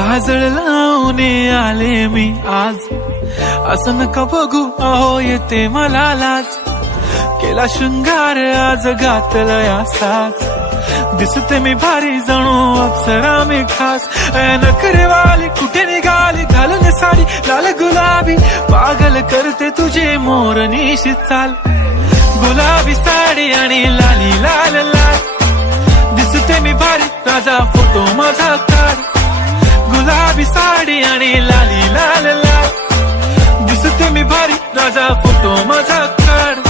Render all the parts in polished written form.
काजळ लावून आले मी आज, असं नका बघू अहो येते मला लाज. केला शृंगार आज घातला असाच, दिसते मी भारी जणू अप्सरा मी खास. नखरेवाली कुठे निघाली घालून साडी लाल गुलाबी, पागल करते तुझे मोरनीशी चाल. गुलाबी साडी आणि लाली लाल लाल, दिसते मी भारी राजा फोटो माझा काढ. गुलाबी साडी आणि लाली लाल लाल, दिसते मी भारी राजा फोटो माझा काढ.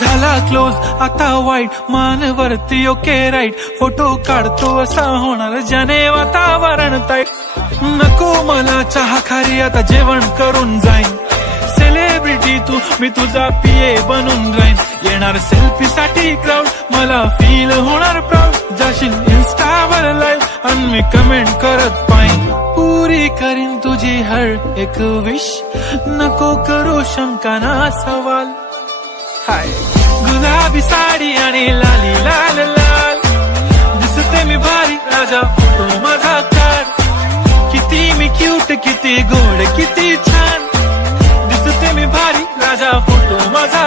झाला क्लोज आता वाईट, मान वरती ओके राईट. फोटो काढतो असा होणार ज्याने वातावरण ताईट. नको मला चहा खारी आता जेवण करून जाईन. सेलिब्रिटी तू मी तुझा पिये बनून राहीन. येणार सेल्फी साठी क्राऊड, मला फील होणार प्राऊड. जाशील इन्स्टावर लाईव्ह आणि मी कमेंट करत पाईन. पुरी करीन तुझी हर एक विश, नको करू शंका ना सवाल. हाय गुलाबी साडी आणि लाली लाल लाल, दिसते मी भारी राजा फोटो माझा काढ. किती मी क्यूट किती गोड किती छान, दिसते मी भारी राजा फोटो माझा